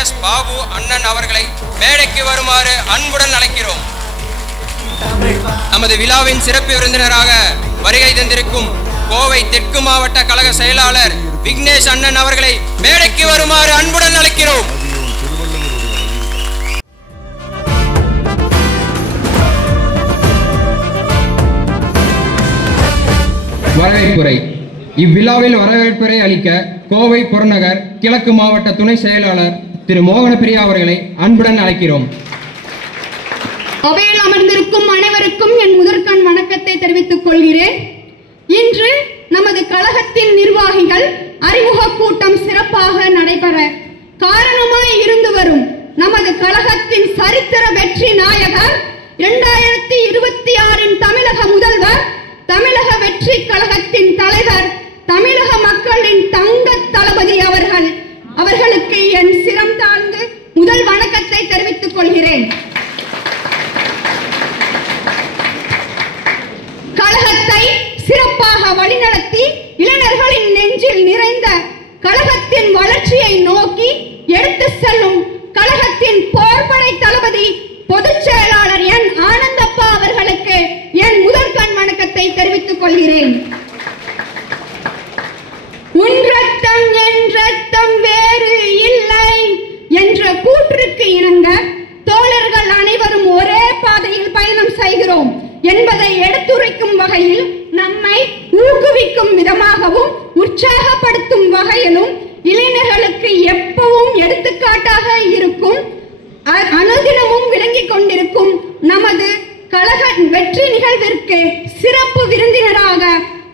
S Babu அண்ணன் அவர்களை மேடைக்கு வருமாறு அன்புடன் அழைக்கிறோம். நமது விழாவின் சிறப்பு விருந்தினராக வருகை தந்திருக்கும் கோவை தெற்கு மாவட்ட கழக செயலாளர் விக்னேஷ் அண்ணன் அவர்களை மேடைக்கு வருமாறு அன்புடன் அழைக்கிறோம். வரவேற்புரை. இவ்விழாவில் வரவேற்புரை அளிக்க கோவை புறநகர் கிழக்கு மாவட்ட துணை செயலாளர் திரு மோகனப்பிரியா அவர்களை அன்புடன் அழைக்கிறோம். அவையில் அமர்ந்திருக்கும் அனைவருக்கும் என் முதற்கண் வணக்கத்தை தெரிவித்துக் கொள்கிறேன். இன்று நமது கழகத்தின் நிர்வாகிகள் அறிமுக கூட்டம் சிறப்பாக நடைபெற காரணமாய் இருந்து வரும் நமது கழகத்தின் சரித்திர வெற்றி நாயகர் 2026 தமிழக முதல்வர், தமிழக வெற்றி கழகத்தின் தலைவர், தமிழக மக்களின் தங்க தளபதி அவர்களுக்கு என் சிரம் தாழ்ந்து முதல் வணக்கத்தை தெரிவித்துக் கொள்கிறேன். கழகத்தை சிறப்பாக வழிநடத்தி இளைஞர்களின் நெஞ்சில் நிறைந்த கழகத்தின் வளர்ச்சியை நோக்கி எடுத்து செல்லும் கழகத்தின் போர்படை தளபதி பொதுச் செயலாளர் என் ஆனந்தப்பா அவர்களுக்கு என் முதற்கண் வணக்கத்தை தெரிவித்துக் கொள்கிறேன். உன் ரத்தம் என் ரத்தம் வேறு இல்லை என்ற கூற்றுக்கு இணங்க தோழர்கள் அனைவரும் ஒரே பாதையில் பயணம் செய்கிறோம் என்பதை எடுத்துரைக்கும் வகையில் நம்மை ஊக்குவிக்கும் விதமாகவும் உற்சாகப்படுத்தும் வகையிலும் இளைஞர்களுக்கு எப்பவும் எடுத்துக்காட்டாக இருக்கும், அனுதினமும் விளங்கிக் கொண்டிருக்கும் நமது கழக வெற்றி நிகழ்விற்கு சிறப்பு விருந்தினராக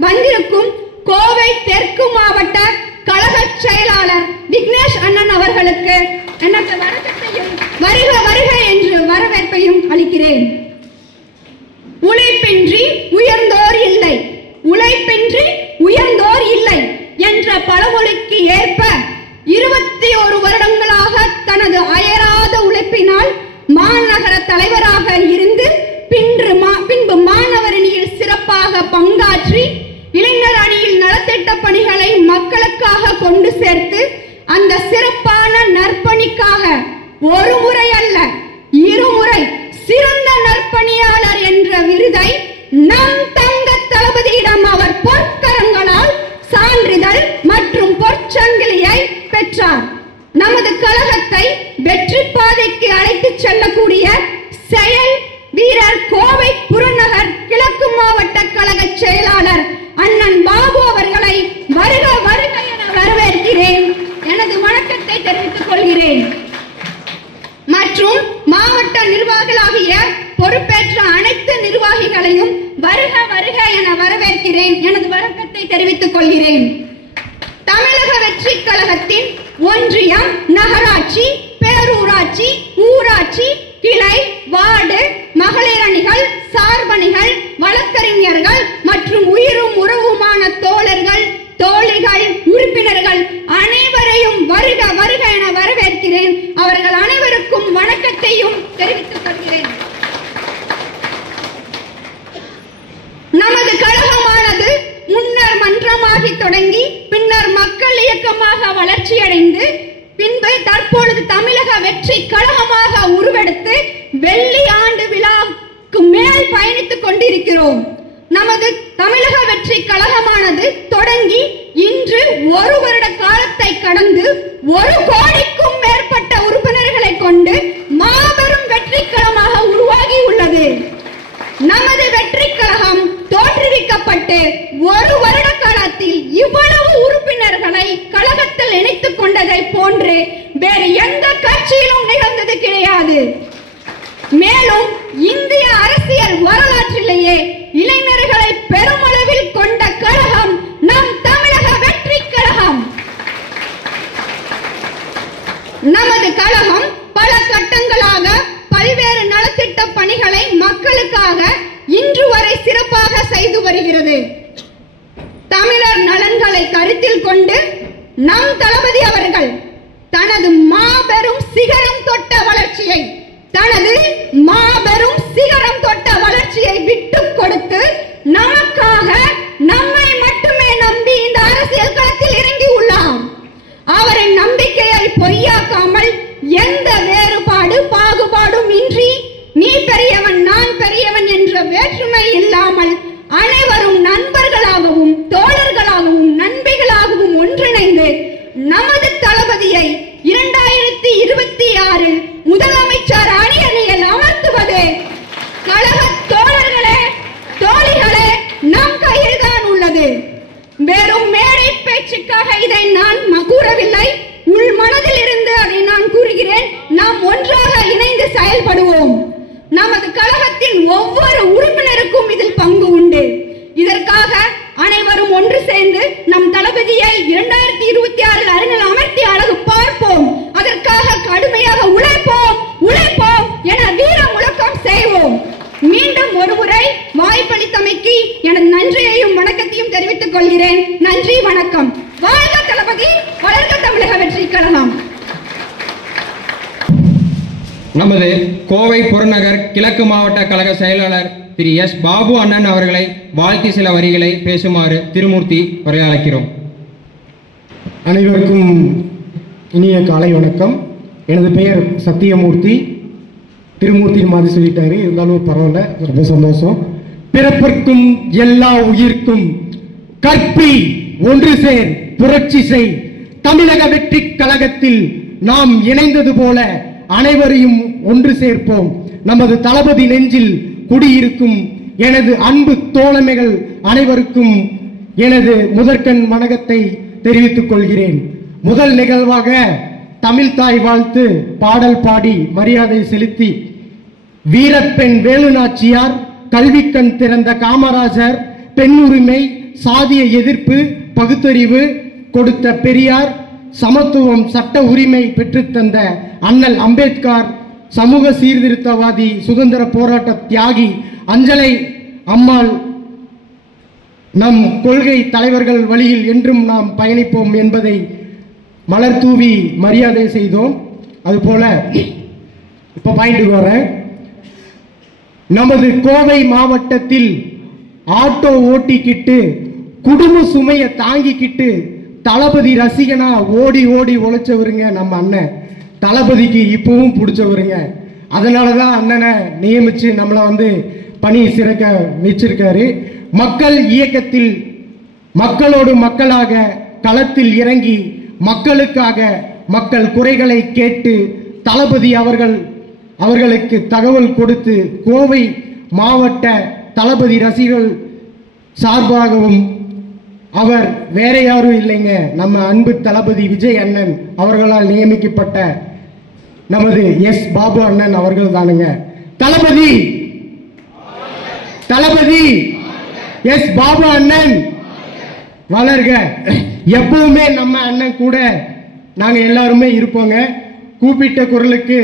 வந்திருக்கும் கோவை தெற்கு மாவட்ட கழக செயலாளர் விக்னேஷ் அண்ணன் அவர்களுக்கு எனது வணக்கத்தையும் வருக வருக என்று வரவேற்பையும் அளிக்கிறேன். உழைப்பின்றி உயர்ந்தோர் இல்லை, உழைப்பின்றி உயர்ந்தோர் இல்லை என்ற பழமொழிக்கு ஏற்ப 21 வருடங்களாக தனது அயராத உழைப்பினால் மாநகர தலைவராக இருந்து பின்பு மாணவர் அணியில் சிறப்பாக பங்காற்றி இளைஞர் அணியில் நலத்திட்ட பணிகளை மக்களுக்காக கொண்டு சேர்த்து அந்த சிறப்பான நற்பணிக்காக ஒரு முறை அல்ல இருமுறை சிறந்த நற்பணியாளர் என்ற விருதை நம் தங்க தளபதியிடம் அவர் பொற்கரங்களால் சான்றிதழ் மற்றும் பொற்சங்கிலியை பெற்றார். நமது கழகத்தை வெற்றி பாதைக்கு அழைத்துச் செல்லக்கூடிய செயல் வீரர் கோவை புறநகர் கிழக்கு மாவட்ட கழக செயலாளர் அண்ணன் பாபு அவர்களை வருக வருக என வரவேற்கிறேன், எனது வணக்கத்தை தெரிவித்துக் கொள்கிறேன். மற்றும் மாவட்ட நிர்வாகிகளாகிய பொறுப்பேற்ற அனைத்து நிர்வாகிகளையும் வருக வருக என வரவேற்கிறேன், எனது வணக்கத்தை தெரிவித்துக் கொள்கிறேன். தமிழக வெற்றி கழகத்தின் ஒன்றியம், நகராட்சி, பேரூராட்சி, ஊராட்சி, கிளை, வார்டு, மகளிர் அணிகள், சார்பணிகள், வழக்கறிஞர்கள் மற்றும் உயிரும் உறவுமான தோழர்கள், தோழிகள், உறுப்பினர்கள் அனைவரையும் வருக வருக என வரவேற்கிறேன். அவர்கள் அனைவருக்கும் வணக்கத்தையும் தெரிவித்துக் கொள்கிறேன். நமது கழகமானது முன்னர் மன்றமாகி தொடங்கி பின்னர் மக்கள் இயக்கமாக வளர்ச்சியடைந்து பின்பு தற்பொழுது தமிழக வெற்றி கழகமாக உருவெடுத்து வெள்ளி ஆண்டு விழாவுக்கு மேல் பயணித்துக் கொண்டிருக்கிறோம். நமது தமிழக வெற்றி கழகமானது தொடங்கி இன்று 1 வருட காலத்தை கடந்து 1 கோடிக்கும் மேற்பட்ட உறுப்பினர்களை கொண்டு மாபெரும் வெற்றி கழகமாக உருவாகி உள்ளது. நமது வெற்றி கழகம் தோற்றுவிக்கப்பட்டு 1 வருட காலத்தில் இவ்வளவு உறுப்பினர்களை கழகத்தில் இணைத்துக் கொண்டதை போன்று வேறு எந்த கட்சியிலும் நிகழ்ந்தது கிடையாது. மேலும் இந்திய அரசியல் வரலாற்றிலேயே இளைஞர்களை பெருமளவில் கொண்ட கழகம் நம் தமிழக வெற்றி கழகம். நமது கழகம் பல கட்டங்களாக பல்வேறு நலத்திட்ட பணிகளை மக்களுக்காக இன்று வரை சிறப்பாக செய்து வருகிறது. தமிழர் நலன்களை கருத்தில் கொண்டு நம் தளபதி அவர்கள் தனது மாபெரும் சிகரம் தொட்ட வளர்ச்சியை விட்டுக் கொடுத்து நமக்காக நம்மை மட்டுமே நம்பி இந்த அரசியல் களத்தில் இறங்கி உள்ளார். அவரின் நம்பிக்கையை பொய்யாக்காமல் இல்லாமல் அனைவரும் நண்பர்களாகவும் தோழர்களாகவும் நண்பிகளாகவும் ஒன்றிணைந்து நமது தளபதியை 2026 முதலமைச்சர் அணியில் அமர்த்துவது கழக தோழர்களே தோழிகளே நம் கையில் தான் உள்ளது. வெறும் மேடை பேச்சுக்காக இதை நான் கூறவில்லை, உள் மனதில் இருந்து அதை நான் கூறுகிறேன். நாம் ஒன்றாக இணைந்து செயல்படுவோம். நமது கழகத்தின் ஒவ்வொரு உறுப்பினருக்கும் இதில் பங்கு உண்டு. இதற்காக அனைவரும் ஒன்று சேர்ந்து நம் தளபதியை 2026 அணியில் அமர்த்தி அழகு பார்ப்போம். அதற்காக கடுமையாக உழைப்போம் உழைப்போம் என வீர முழக்கம் செய்வோம். மீண்டும் ஒருமுறை வாய்ப்பளித்தமைக்கு எனது நன்றியையும் வணக்கத்தையும் தெரிவித்துக் கொள்கிறேன். நன்றி, வணக்கம். வாழ்க தளபதி, வளர்க தமிழக வெற்றி கழகம். நமது கோவை புறநகர் கிழக்கு மாவட்ட கழக செயலாளர் திரு எஸ் பாபு அண்ணன் அவர்களை வாழ்த்தி சில வரிகளை பேசுமாறு திருமூர்த்தி வரை அழைக்கிறோம். அனைவருக்கும் இனிய காலை வணக்கம். எனது பெயர் சத்தியமூர்த்தி. திருமூர்த்தி மாதிரி சொல்லிட்டாரு, இருந்தாலும் பரவாயில்ல, ரொம்ப சந்தோஷம். பிறப்பிற்கும் எல்லா உயிர்க்கும் கற்பி ஒன்று சேர் புரட்சி செய். தமிழக வெற்றி கழகத்தில் நாம் இணைந்தது போல அனைவரையும் ஒன்று சேர்ப்போம். நமது தளபதி நெஞ்சில் குடியிருக்கும் எனது அன்பு தோழமைகள் அனைவருக்கும் எனது முதற்கண் வணக்கத்தை தெரிவித்துக் கொள்கிறேன். முதல் நிகழ்வாக தமிழ் தாய் வாழ்த்து பாடல் பாடி மரியாதை செலுத்தி, வீரப்பெண் வேலுநாச்சியார், கல்விக்கண் திறந்த காமராஜர், பெண் உரிமை, சாதிய எதிர்ப்பு, பகுத்தறிவு கொடுத்த பெரியார், சமத்துவம், சட்ட உரிமை பெற்றுத்தந்த அண்ணல் அம்பேத்கர், சமூக சீர்திருத்தவாதி, சுதந்திர போராட்ட தியாகி அஞ்சலை அம்மாள், நம் கொள்கை தலைவர்கள் வழியில் என்றும் நாம் பயணிப்போம் என்பதை மலர் தூவி மரியாதை செய்தோம். அதுபோல இப்ப பாயிண்ட்டுக்கு வரேன். நமது கோவை மாவட்டத்தில் ஆட்டோ ஓட்டிக்கிட்டு குடும்ப சுமையை தாங்கிக்கிட்டு தளபதி ரசிகனா ஓடி ஓடி உழைச்சவருங்க நம்ம அண்ணன். தளபதிக்கு இப்பவும் பிடிச்சவருங்க. அதனாலதான் அண்ணனை நியமிச்சு நம்மளை பணி சிறக்க வச்சிருக்காரு. மக்கள் இயக்கத்தில் மக்களோடு மக்களாக களத்தில் இறங்கி மக்களுக்காக மக்கள் குறைகளை கேட்டு தளபதி அவர்களுக்கு தகவல் கொடுத்து கோவை மாவட்ட தளபதி ரசிகர்கள் சார்பாகவும் அவர் வேற யாரும் இல்லைங்க, நம்ம அன்பு தளபதி விஜய் அண்ணன் அவர்களால் நியமிக்கப்பட்ட நமது எஸ் பாபு அண்ணன் அவர்கள் தானுங்க. தளபதி எஸ் பாபு அண்ணன் வளர்க. எப்பவுமே நம்ம அண்ணன் கூட நாங்க எல்லாருமே இருப்போங்க. கூப்பிட்ட குரலுக்கு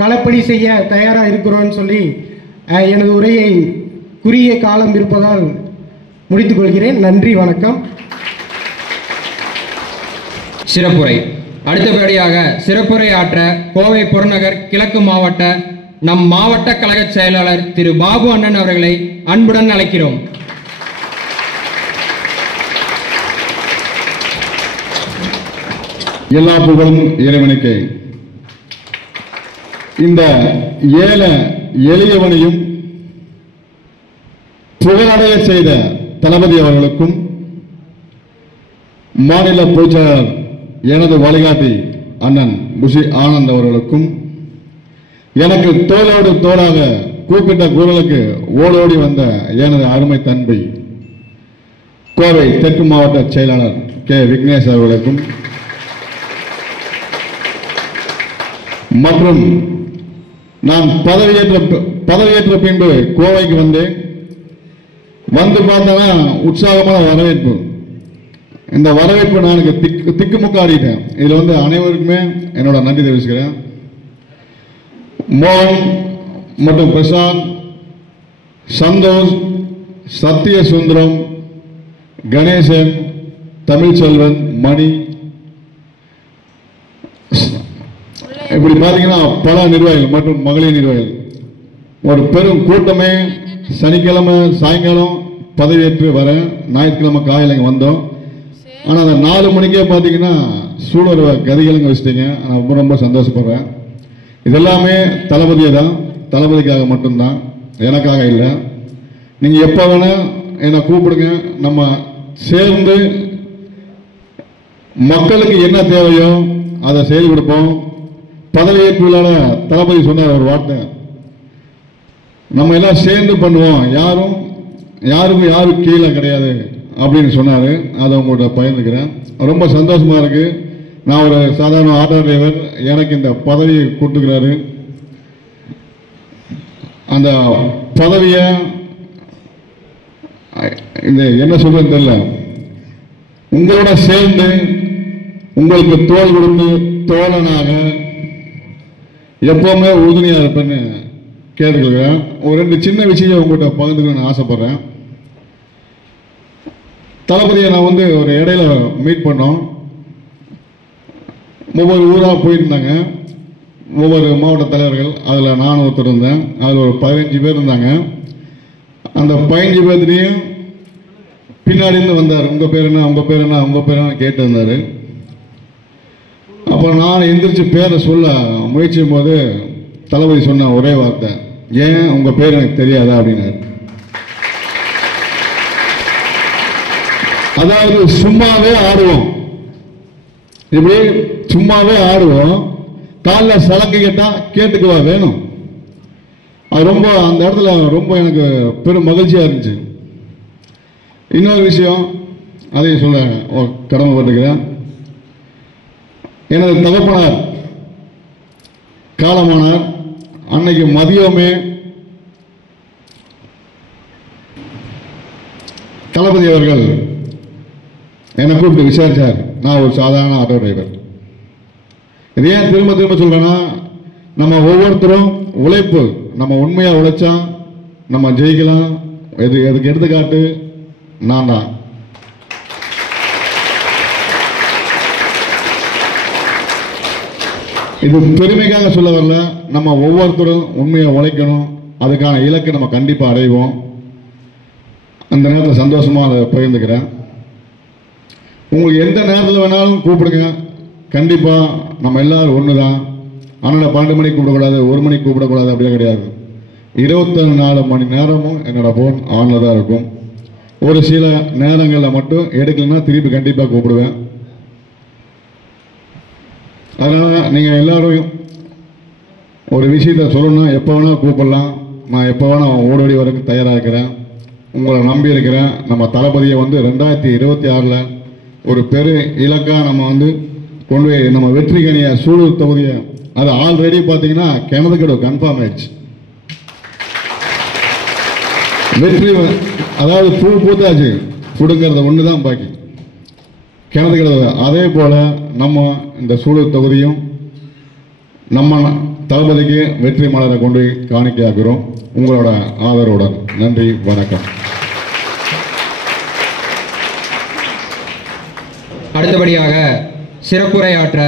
களப்பணி செய்ய தயாரா இருக்கிறோம் சொல்லி எனது உரையை குறுகிய காலம் இருப்பதால் முடித்துக் கொள்கிறேன். நன்றி, வணக்கம். சிறப்புரை. அடுத்தபடியாக சிறப்புரை ஆற்ற கோவை புறநகர் கிழக்கு மாவட்ட நம் மாவட்ட கழக செயலாளர் திரு பாபு அண்ணன் அவர்களை அன்புடன் அழைக்கிறோம். எல்லா புகழும் இறைவனுக்கு. இந்த எளியவனையும் புகழடைய செய்த தளபதி அவர்களுக்கும், மாநில பொதுச்செயலாளர் எனது வழிகாட்டி அண்ணன் புஷி ஆனந்த் அவர்களுக்கும், எனக்கு தோளோடு தோளாக கூப்பிட்ட குரலுக்கு ஓடோடி வந்த எனது அருமை தன்பை கோவை தெற்கு மாவட்ட செயலாளர் கே விக்னேஷ் அவர்களுக்கும், மற்றும் நான் பதவியேற்ற பின்பு கோவைக்கு வந்தேன். வந்து பார்த்தா உற்சாகமான வரவேற்பு. இந்த வரவேற்பு நான் திக்குமுக்காடிட்டேன். இதுல அனைவருக்குமே என்னோட நன்றி தெரிவிச்சுக்கிறேன். மோகன் மற்றும் பிரசாந்த், சந்தோஷ், சத்திய சுந்தரம், கணேசன், தமிழ்ச்செல்வன், மணி, இப்படி பாத்தீங்கன்னா பல நிர்வாகிகள் மற்றும் மகளிர் நிர்வாகிகள் ஒரு பெரும் கூட்டமே சனிக்கிழமை சாயங்காலம் பதவியேற்று வர ஞாயிற்றுக்கிழமை காலையில் இங்கே வந்தோம். ஆனால் அந்த 4 மணிக்கே பார்த்தீங்கன்னா சூழல் கதிகளுங்க வச்சுட்டீங்க. நான் ரொம்ப ரொம்ப சந்தோஷப்படுறேன். இதெல்லாமே தளபதியை தான், தளபதிக்காக மட்டும்தான், எனக்காக இல்லை. நீங்கள் எப்போ வேணால் என்னை கூப்பிடுங்க. நம்ம சேர்ந்து மக்களுக்கு என்ன தேவையோ அதை செய்து கொடுப்போம். பதவியேற்பு விழாவில் தளபதி சொன்னார் ஒரு வார்த்தை, நம்ம எல்லாம் சேர்ந்து பண்ணுவோம், யாருக்கும் யாரும் கீழே கிடையாது அப்படின்னு சொன்னார். அதை உங்கள்கிட்ட பகிர்ந்துக்கிறேன். ரொம்ப சந்தோஷமாக இருக்குது. நான் ஒரு சாதாரண ஆட்டோ டிரைவர், எனக்கு இந்த பதவியை கொடுத்துக்கிறாரு. அந்த பதவியை இந்த என்ன சொல்றதுன்னு தெரியல, உங்களோட சேர்ந்து உங்களுக்கு தோள் கொடுத்து தோழனாக எப்பவுமே உறுதுணையாக இருப்பேன்னு கேட்டுக்கிறேன். ஒரு 2 சின்ன விஷயம் உங்கள்கிட்ட பகிர்ந்துக்கணும்னு ஆசைப்படுறேன். தளபதியை நான் வந்து ஒரு இடையில மீட் பண்ணோம். ஒவ்வொரு ஊராக போயிருந்தாங்க, ஒவ்வொரு மாவட்ட தலைவர்கள். அதில் நான் ஒருத்தர் இருந்தேன். அதில் ஒரு 15 பேர் இருந்தாங்க. அந்த 15 பேர்த்தையும் பின்னாடி இருந்து வந்தார். உங்கள் பேர் என்ன, உங்கள் பேர் என்ன, உங்கள் பேர் என்ன கேட்டு இருந்தார். அப்போ நான் எந்திரிச்சு பேரை சொல்ல முயற்சியும் போது தளபதி சொன்ன ஒரே வார்த்தை, ஏன் உங்கள் பேர் எனக்கு தெரியாதா அப்படின்னாரு. அதாவது சும்மாவே ஆடுவோம், இப்படி சும்மாவே ஆடுவோம். காலில் சலக்கு கேட்டா கேட்டுக்குவா வேணும். அது ரொம்ப அந்த இடத்துல ரொம்ப எனக்கு பெரும் மகிழ்ச்சியாக இருந்துச்சு. இன்னொரு விஷயம் அதையும் சொல்ல கடமைப்பட்டுக்கிறேன். எனது தகப்பனார் காலமானார். அன்னைக்கு மதியமே தளபதி அவர்கள் என்னை கூப்பிட்டு விசாரிச்சார். நான் ஒரு சாதாரண ஆட்டோ டிரைவர். இது ஏன் திரும்ப திரும்ப சொல்றேன்னா, நம்ம ஒவ்வொருத்தரும் உழைப்பு, நம்ம உண்மையா உழைச்சா நம்ம ஜெயிக்கலாம். எதுக்கு எடுத்துக்காட்டு நான் தான். இது பெருமைக்காக சொல்ல வரல, நம்ம ஒவ்வொருத்தரும் உண்மையை உழைக்கணும். அதுக்கான இலக்கை நம்ம கண்டிப்பா அடைவோம். அந்த நேரத்தில் சந்தோஷமா அதை பகிர்ந்துக்கிறேன். உங்களுக்கு எந்த நேரத்தில் வேணாலும் கூப்பிடுங்க. கண்டிப்பா நம்ம எல்லாரும் ஒண்ணுதான். ஆனால் 12 மணிக்கு கூப்பிடக்கூடாது, 1 மணிக்கு கூப்பிடக்கூடாது அப்படியே கிடையாது. 24 மணி நேரமும் என்னோட போன் ஆன்ல தான் இருக்கும். ஒரு சில நேரங்களில் மட்டும் எடுக்கலன்னா திருப்பி கண்டிப்பா கூப்பிடுவேன். அதனால நீங்க எல்லாரும் ஒரு விஷயத்த சொல்லணும்னா எப்போ வேணா கூப்பிடலாம். நான் எப்போ வேணா ஓடோடி வரக்கு தயாராக இருக்கிறேன். உங்களை நம்பி இருக்கிறேன். நம்ம தளபதியை வந்து 2026 ஒரு பெரு இலக்கா நம்ம வந்து கொண்டு போய் நம்ம வெற்றி கனியை சூலூர் தொகுதியை, அது ஆல்ரெடி பார்த்தீங்கன்னா கிணத்துக்கடவு கன்ஃபார்ம் ஆயிடுச்சு. வெற்றி அதாவது பூ பூத்தாச்சு, புடுங்கிறது ஒன்று தான் பாக்கி, கிணத்துக்கடவு. அதே போல நம்ம இந்த சூலூர் தொகுதியும் நம்ம தளபதிக்கு வெற்றி மலரை கொண்டு காணிக்கையாக்குறோம். உங்களோட ஆதரவுடன். நன்றி, வணக்கம். அடுத்தபடியாக சிறப்புரையாற்ற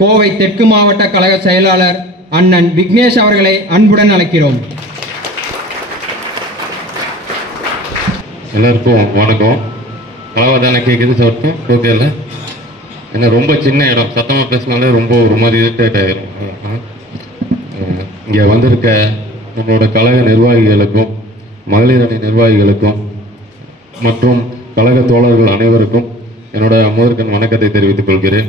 கோவை தெற்கு மாவட்ட கழக செயலாளர் அண்ணன் விக்னேஷ் அவர்களை அன்புடன் அழைக்கிறோம். எல்லாருக்கும் வணக்கம். கலவாதானே கேட்குது சவுட்டும் ஓகேல. ஏன்னா ரொம்ப சின்ன இடம், சத்தமாக பேசினாலே ரொம்ப ஒரு மாதிரி இரிட்டேட் ஆகிரும். இங்கே வந்திருக்க நம்மளோட கழக நிர்வாகிகளுக்கும் மகளிர் அணி நிர்வாகிகளுக்கும் மற்றும் கழக தோழர்கள் அனைவருக்கும் என்னோட முதற்கண் வணக்கத்தை தெரிவித்துக் கொள்கிறேன்.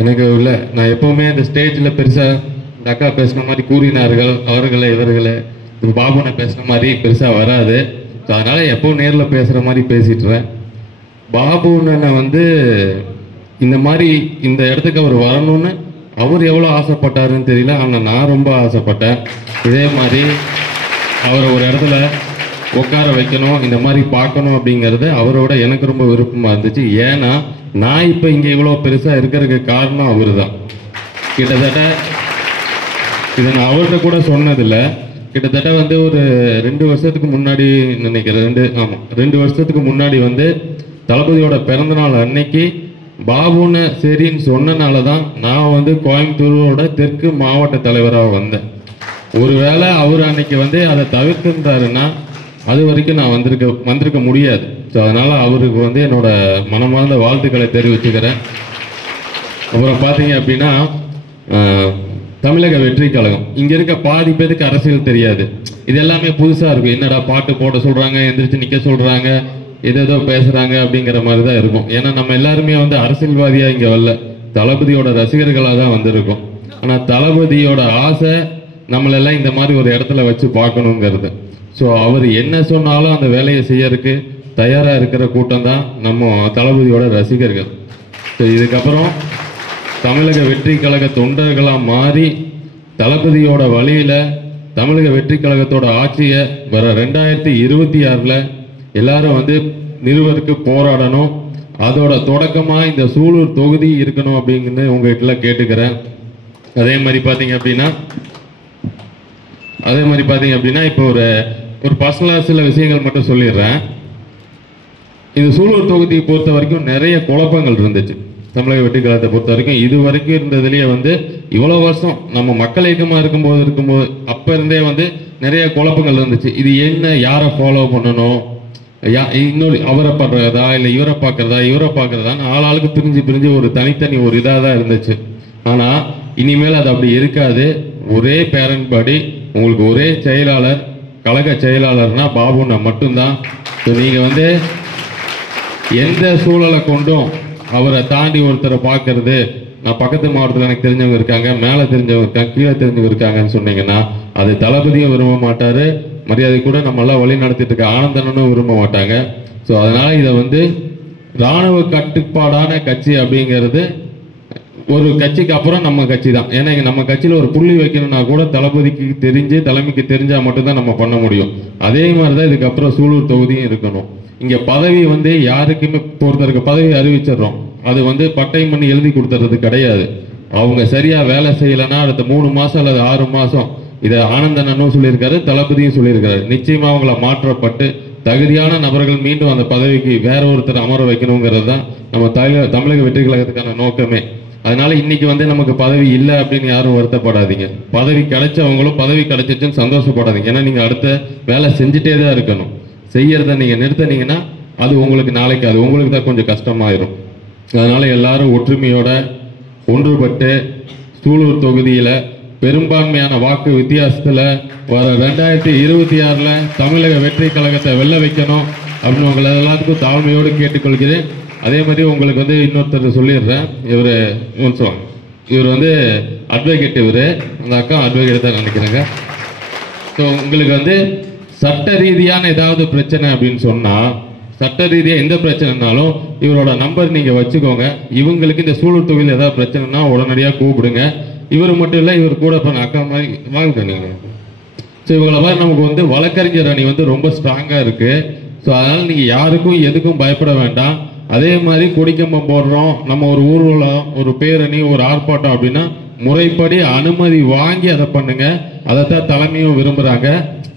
எனக்கு இல்லை, நான் எப்போவுமே இந்த ஸ்டேஜில் பெருசாக இந்த அக்கா பேசின மாதிரி கூறினார்கள், அவர்களை இவர்களை பாபுனை பேசின மாதிரி பெருசாக வராது. ஸோ அதனால் எப்போவும் நேரில் பேசுகிற மாதிரி பேசிட்டுறேன். பாபுன்னு வந்து இந்த மாதிரி இந்த இடத்துக்கு அவர் வரணும்னு அவர் எவ்வளோ ஆசைப்பட்டாருன்னு தெரியல, ஆனால் நான் ரொம்ப ஆசைப்பட்டேன். இதே மாதிரி அவரை ஒரு இடத்துல உட்கார வைக்கணும், இந்த மாதிரி பார்க்கணும் அப்படிங்கிறது அவரோட எனக்கு ரொம்ப விருப்பமாக இருந்துச்சு. ஏன்னா நான் இப்போ இங்கே இவ்வளோ பெருசாக இருக்கிறதுக்கு காரணம் அவர் தான். கிட்டத்தட்ட இதை நான் அவர்கிட்ட கூட சொன்னதில்லை. கிட்டத்தட்ட வந்து ஒரு 2 வருஷத்துக்கு முன்னாடி நினைக்கிறேன், 2 வருஷத்துக்கு முன்னாடி வந்து தளபதியோட பிறந்தநாள் அன்னைக்கு பாபுன்னு சரின்னு சொன்னனால தான் நான் வந்து கோயம்புத்தூரோட தெற்கு மாவட்ட தலைவராக வந்தேன். ஒருவேளை அவர் அன்னைக்கு வந்து அதை தவிர்த்திருந்தாருன்னா அது வரைக்கும் நான் வந்திருக்க முடியாது. ஸோ அதனால அவருக்கு வந்து என்னோட மனமார்ந்த வாழ்த்துக்களை தெரிவிச்சுக்கிறேன். அப்புறம் பார்த்தீங்க அப்படின்னா தமிழக வெற்றி கழகம். இங்க இருக்க பாதி பேருக்கு அரசியல் தெரியாது. இது எல்லாமே புதுசா இருக்கும். என்னடா பாட்டு போட சொல்றாங்க, எந்திரிச்சு நிக்க சொல்றாங்க, ஏதோ பேசுறாங்க அப்படிங்கிற மாதிரி தான் இருக்கும். ஏன்னா நம்ம எல்லாருமே வந்து அரசியல்வாதியா இங்க வரல, தளபதியோட ரசிகர்களாக தான் வந்திருக்கோம். ஆனா தளபதியோட ஆசை நம்மளெல்லாம் இந்த மாதிரி ஒரு இடத்துல வச்சு பார்க்கணுங்கிறது. ஸோ அவர் என்ன சொன்னாலும் அந்த வேலையை செய்யறதுக்கு தயாரா இருக்கிற கூட்டம் தான் நம்ம தளபதியோட ரசிகர்கள். ஸோ இதுக்கப்புறம் தமிழக வெற்றி கழக தொண்டர்களா மாறி தளபதியோட வழியில தமிழக வெற்றி கழகத்தோட ஆட்சியை வர 2026 எல்லாரும் வந்து நிறுவருக்கு போராடணும். அதோட தொடக்கமா இந்த சூலூர் தொகுதி இருக்கணும் அப்படிங்கிறது உங்ககிட்ட கேட்டுக்கிறேன். அதே மாதிரி பாத்தீங்க அப்படின்னா இப்போ ஒரு பர்சனலா சில விஷயங்கள் மட்டும் சொல்லிடுறேன். இந்த சூலூர் தொகுதியை பொறுத்த வரைக்கும் நிறைய குழப்பங்கள் இருந்துச்சு. தமிழக வெற்றி கழகத்தை பொறுத்த வரைக்கும் இது வரைக்கும் இருந்ததுலயே வந்து இவ்வளவு வருஷம் நம்ம மக்கள் இயக்கமா இருக்கும்போது அப்ப இருந்தே வந்து நிறைய குழப்பங்கள் இருந்துச்சு. இது என்ன, யாரை ஃபாலோ பண்ணணும், இன்னொரு அவரை பண்றதா இல்ல இவரை பார்க்கறதான்னு ஆளாளுக்கு பிரிஞ்சு ஒரு தனித்தனி ஒரு இதாக தான் இருந்துச்சு. ஆனா இனிமேல் அது அப்படி இருக்காது. ஒரே பேரண்ட் படி உங்களுக்கு ஒரே செயலாளர், கழக செயலாளர்னா பாபுண்ணா மட்டும்தான். நீங்க வந்து எந்த சூழலை கொண்டும் அவரை தாண்டி ஒருத்தரை பார்க்கறது, நான் பக்கத்து மாவட்டத்தில் எனக்கு தெரிஞ்சவங்க இருக்காங்க, மேலே தெரிஞ்சவங்க இருக்காங்க, கீழே தெரிஞ்சவங்க இருக்காங்கன்னு சொன்னீங்கன்னா அது தளபதியும் விரும்ப மாட்டாரு, மரியாதை கூட நம்ம எல்லாம் வழி நடத்திட்டு இருக்க ஆனந்தனும் விரும்ப மாட்டாங்க. ஸோ அதனால இதை வந்து இராணுவ கட்டுப்பாடான கட்சி அப்படிங்கிறது ஒரு கட்சிக்கு அப்புறம் நம்ம கட்சி தான். ஏன்னா நம்ம கட்சியில் ஒரு புள்ளி வைக்கணும்னா கூட தளபதிக்கு தெரிஞ்சு தலைமைக்கு தெரிஞ்சா மட்டும்தான் நம்ம பண்ண முடியும். அதே மாதிரிதான் இதுக்கப்புறம் சூலூர் தொகுதியும் இருக்கணும். இங்க பதவி வந்து யாருக்குமே ஒருத்தருக்கு பதவி அறிவிச்சிடறோம், அது வந்து பட்டயம் பண்ணி எழுதி கொடுத்துறது கிடையாது. அவங்க சரியா வேலை செய்யலைன்னா அடுத்த 3 மாசம் அல்லது 6 மாசம், இதை ஆனந்தனும் சொல்லியிருக்காரு, தளபதியும் சொல்லியிருக்காரு, நிச்சயமா அவங்கள மாற்றப்பட்டு தகுதியான நபர்கள் மீண்டும் அந்த பதவிக்கு வேற ஒருத்தர் அமர வைக்கணுங்கிறது தான் நம்ம தமிழக வெற்றி கழகத்துக்கான நோக்கமே. அதனால இன்னைக்கு வந்து நமக்கு பதவி இல்லை அப்படின்னு யாரும் வருத்தப்படாதீங்க. பதவி கிடைச்சவங்களும் பதவி கிடைச்சிச்சுன்னு சந்தோஷப்படாதீங்க. ஏன்னா நீங்க அடுத்த வேலை செஞ்சுட்டே தான் இருக்கணும். செய்யறத நீங்க நிறுத்தினீங்கன்னா அது உங்களுக்கு நாளைக்கு அது உங்களுக்கு தான் கொஞ்சம் கஷ்டமாயிரும். அதனால எல்லாரும் ஒற்றுமையோட ஒன்றுபட்டு சூலூர் தொகுதியில பெரும்பான்மையான வாக்கு வித்தியாசத்துல வர 2026 தமிழக வெற்றி கழகத்தை வெல்ல வைக்கணும் அப்படின்னு உங்களை எல்லாத்துக்கும் தாழ்மையோடு கேட்டுக்கொள்கிறேன். அதே மாதிரி உங்களுக்கு வந்து இன்னொருத்தர் சொல்லிடுறேன், இவர் வந்து அட்வொகேட், அந்த அக்கா அட்வொகேட் தான் நினைக்கிறேங்க. ஸோ உங்களுக்கு வந்து சட்ட ரீதியான ஏதாவது பிரச்சனை அப்படின்னு சொன்னா, சட்ட ரீதியாக எந்த பிரச்சனைனாலும் இவரோட நம்பர் நீங்க வச்சுக்கோங்க. இவங்களுக்கு இந்த சூலூர் தொகுதியில் ஏதாவது பிரச்சனைனா உடனடியாக கூப்பிடுங்க. இவர் மட்டும் இல்லை, இவர் கூட இப்போ அக்கா மாதிரி வாங்க நீங்க. ஸோ இவங்களை மாதிரி நமக்கு வந்து வழக்கறிஞர் அணி வந்து ரொம்ப ஸ்ட்ராங்கா இருக்கு. ஸோ அதனால நீங்க யாருக்கும் எதுக்கும் பயப்பட வேண்டாம். அதே மாதிரி கொடிக்கம்பம் போடுறோம், நம்ம ஒரு ஊர்வலம், ஒரு பேரணி, ஒரு ஆர்ப்பாட்டம் அப்படின்னா முறைப்படி அனுமதி வாங்கி அதை பண்ணுங்க. அதைத்தான் தலைமையும் விரும்புறாங்க.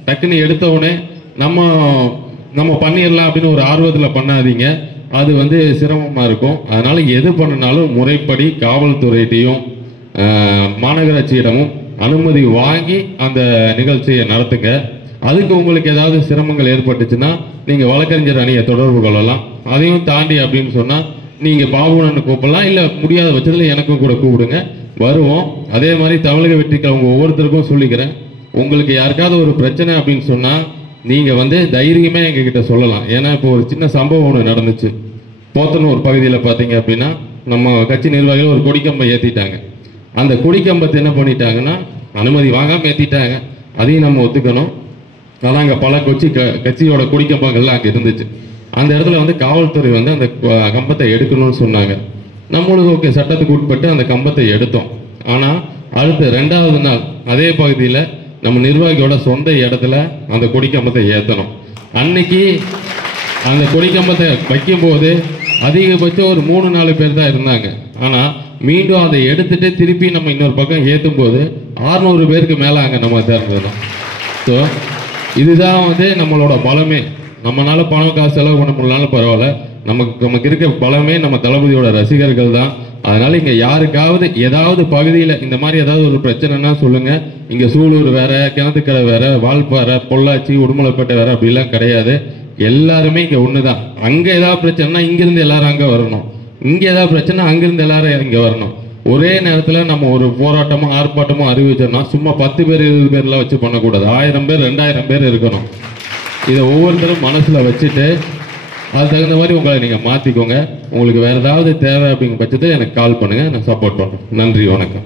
டக்குன்னு எடுத்த உடனே நம்ம பண்ணிடலாம் அப்படின்னு ஒரு ஆர்வத்தில் பண்ணாதீங்க, அது வந்து சிரமமா இருக்கும். அதனால எது பண்ணினாலும் முறைப்படி காவல்துறையிட்டையும் மாநகராட்சியிடமும் அனுமதி வாங்கி அந்த நிகழ்ச்சியை நடத்துங்க. அதுக்கு உங்களுக்கு ஏதாவது சிரமங்கள் ஏற்பட்டுச்சுன்னா நீங்க வழக்கறிஞர் அணியை தொடர்பு கொள்ளலாம். அதையும் தாண்டி அப்படின்னு சொன்னா நீங்க பாபுனன்னு கூப்பிடலாம், இல்ல முடியாத பட்சத்தில் எனக்கும் கூட கூப்பிடுங்க, வருவோம். அதே மாதிரி தமிழக வெற்றிக்கு அவங்க ஒவ்வொருத்தருக்கும் சொல்லிக்கிறேன், உங்களுக்கு யாருக்காவது ஒரு பிரச்சனை அப்படின்னு சொன்னா நீங்க வந்து தைரியமே எங்ககிட்ட சொல்லலாம். ஏன்னா இப்போ ஒரு சின்ன சம்பவம் ஒன்று நடந்துச்சு. போத்தனூர் பகுதியில் பார்த்தீங்க அப்படின்னா நம்ம கட்சி நிர்வாகிகள் ஒரு கொடிக்கம்பை ஏற்றிட்டாங்க. அந்த கொடிக்கம்பத்தை என்ன பண்ணிட்டாங்கன்னா அனுமதி வாங்காம ஏற்றிட்டாங்க. அதையும் நம்ம ஒத்துக்கணும். ஆனால் அங்கே பல கட்சியோட கொடிக்கம்பங்கள்லாம் அங்கே இருந்துச்சு. அந்த இடத்துல வந்து காவல்துறை வந்து அந்த கம்பத்தை எடுக்கணும்னு சொன்னாங்க. நம்மளுக்கு ஓகே, சட்டத்துக்கு உட்பட்டு அந்த கம்பத்தை எடுத்தோம். ஆனால் அடுத்த 2வது நாள் அதே பகுதியில் நம்ம நிர்வாகியோட சொந்த இடத்துல அந்த கொடிக்கம்பத்தை ஏற்றணும். அன்னைக்கு அந்த கொடிக்கம்பத்தை வைக்கும் போது அதிகபட்சம் ஒரு 3-4 பேர் தான் இருந்தாங்க. ஆனால் மீண்டும் அதை எடுத்துட்டு திருப்பி நம்ம இன்னொரு பக்கம் ஏற்றும் போது 600 பேருக்கு மேலே அங்கே நம்ம திறந்துடணும். ஸோ இதுதான் வந்து நம்மளோட பலமே. நம்மளால பணம் காசு செலவு பண்ண முடியலனாலும் பரவாயில்ல, நமக்கு இருக்க பலமே நம்ம தளபதியோட ரசிகர்கள் தான். அதனால இங்க யாருக்காவது ஏதாவது பகுதியில் இந்த மாதிரி ஏதாவது ஒரு பிரச்சனைனா சொல்லுங்க. இங்க சூலூர் வேற, கிணத்துக்கரை வேற, வால்பாறை, பொள்ளாச்சி, உடுமலைப்பேட்டை வேற அப்படிலாம் கிடையாது. எல்லாருமே இங்க ஒண்ணுதான். அங்க ஏதாவது பிரச்சனைனா இங்கிருந்து எல்லாரும் அங்க வரணும், இங்க ஏதாவது பிரச்சனை அங்கிருந்து எல்லாரும் இங்க வரணும். ஒரே நேரத்தில் நம்ம ஒரு போராட்டமோ ஆர்ப்பாட்டமோ அறிவிச்சோம்னா சும்மா 10 பேர் 20 பேர்லாம் வச்சு பண்ணக்கூடாது. 1000 பேர் 2000 பேர் இருக்கணும். இதை ஒவ்வொருத்தரும் மனசில் வச்சுட்டு அது தகுந்த மாதிரி உங்களை நீங்கள் மாற்றிக்கோங்க. உங்களுக்கு வேறு ஏதாவது தேவை அப்படிங்கிற பட்சத்தை எனக்கு கால் பண்ணுங்கள், நான் சப்போர்ட் பண்ணுறேன். நன்றி, வணக்கம்.